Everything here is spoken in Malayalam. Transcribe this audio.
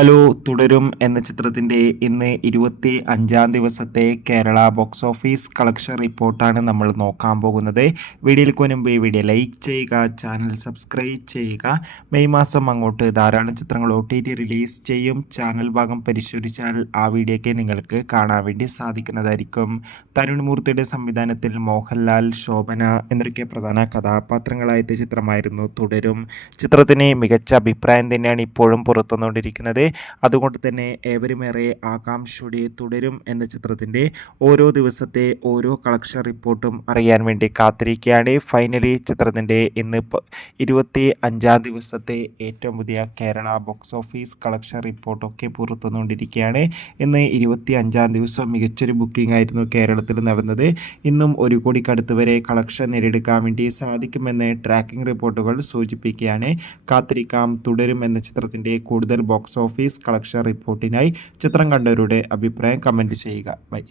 ഹലോ തുടരും എന്ന ചിത്രത്തിൻ്റെ ഇന്ന് 25-ാം ദിവസത്തെ കേരള ബോക്സ് ഓഫീസ് കളക്ഷൻ റിപ്പോർട്ടാണ് നമ്മൾ നോക്കാൻ പോകുന്നത്. വീഡിയോയിലേക്ക് മുൻപ് വീഡിയോ ലൈക്ക് ചെയ്യുക, ചാനൽ സബ്സ്ക്രൈബ് ചെയ്യുക. മെയ് മാസം അങ്ങോട്ട് ധാരാളം ചിത്രങ്ങൾ OTT റിലീസ് ചെയ്യും. ചാനൽ ഭാഗം പരിശോധിച്ചാൽ ആ വീഡിയോയ്ക്ക് നിങ്ങൾക്ക് കാണാൻ വേണ്ടി സാധിക്കുന്നതായിരിക്കും. തരുൺ മൂർത്തിയുടെ സംവിധാനത്തിൽ മോഹൻലാൽ, ശോഭന എന്നൊക്കെ പ്രധാന കഥാപാത്രങ്ങളായ ചിത്രമായിരുന്നു തുടരും. ചിത്രത്തിന് മികച്ച അഭിപ്രായം തന്നെയാണ് ഇപ്പോഴും പുറത്തുവന്നുകൊണ്ടിരിക്കുന്നത്. അതുകൊണ്ട് തന്നെ ഏവരുമേറെ ആകാംക്ഷയോടെ തുടരും എന്ന ചിത്രത്തിൻ്റെ ഓരോ ദിവസത്തെ ഓരോ കളക്ഷൻ റിപ്പോർട്ടും അറിയാൻ വേണ്ടി കാത്തിരിക്കുകയാണ്. ഫൈനലി ചിത്രത്തിൻ്റെ ഇന്ന് 25-ാം ദിവസത്തെ ഏറ്റവും പുതിയ കേരള ബോക്സ് ഓഫീസ് കളക്ഷൻ റിപ്പോർട്ടൊക്കെ പുറത്തുവന്നുകൊണ്ടിരിക്കുകയാണ്. ഇന്ന് 25-ാം ദിവസം മികച്ചൊരു ബുക്കിംഗ് ആയിരുന്നു കേരളത്തിൽ നടന്നത്. ഇന്നും 1 കോടിക്കടുത്ത് വരെ കളക്ഷൻ നേടിയെടുക്കാൻ വേണ്ടി സാധിക്കുമെന്ന് ട്രാക്കിംഗ് റിപ്പോർട്ടുകൾ സൂചിപ്പിക്കുകയാണ്. കാത്തിരിക്കാം തുടരും എന്ന ചിത്രത്തിൻ്റെ കൂടുതൽ ബോക്സ് ഓഫീസ് കളക്ഷൻ റിപ്പോർട്ടിനായി. ചിത്രം കണ്ടവരുടെ അഭിപ്രായം കമൻറ്റ് ചെയ്യുക. ബൈ.